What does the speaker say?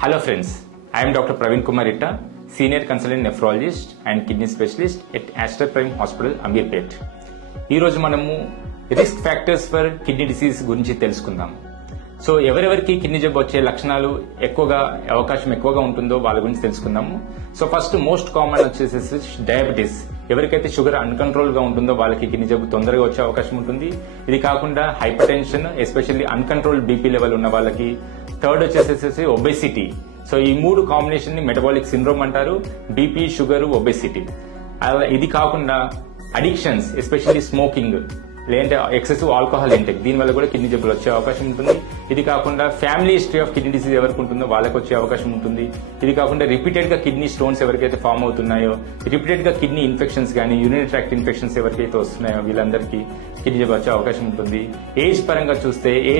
Hello friends, I am Dr. Praveen Kumar Itta, Senior Consultant Nephrologist and Kidney Specialist at Aster Prime Hospital, Amirpet. ఈ రోజు మనము risk factors for kidney disease గురించి తెలుసుకుందాం. So ఎవరెవరికి kidney జబ్బు వచ్చే లక్షణాలు అవకాశం ఎక్కువగా ఉంటుందో వాళ్ళ గురించి తెలుసుకుందాము. సో ఫస్ట్ మోస్ట్ కామన్ వచ్చేసి డయాబెటీస్. ఎవరికైతే షుగర్ అన్కంట్రోల్ గా ఉంటుందో వాళ్ళకి కిడ్నీ జబ్బు తొందరగా వచ్చే అవకాశం ఉంటుంది. ఇది కాకుండా hypertension, especially uncontrolled BP level ఉన్న వాళ్ళకి. థర్డ్ వచ్చేసేసి ఒబెసిటీ. సో ఈ మూడు కాంబినేషన్ ని మెటబాలిక్ సిండ్రోమ్ అంటారు. BP, sugar, obesity. ఇది కాకుండా అడిక్షన్స్, ఎస్పెషల్లీ స్మోకింగ్, లేదంటే ఎక్సెసివ్ ఆల్కహాల్ ఇంటెక్, దీని వల్ల కూడా కిడ్నీ జబ్బులు వచ్చే అవకాశం ఉంటుంది. ఇది కాకుండా family history of kidney disease ఎవరికి ఉంటుందో వాళ్ళకి వచ్చే అవకాశం ఉంటుంది. ఇది కాకుండా రిపీటెడ్ గా కిడ్నీ స్టోన్స్ ఎవరికైతే ఫామ్ అవుతున్నాయో, రిపీటెడ్ గా కిడ్నీ ఇన్ఫెక్షన్స్ కానీ యూరినరీ ట్రాక్ట్ ఇన్ఫెక్షన్స్ ఎవరికైతే వస్తున్నాయో వీళ్ళందరికీ కిడ్నీ జబ్బు వచ్చే అవకాశం ఉంటుంది. ఏజ్ పరంగా చూస్తే ఏజ్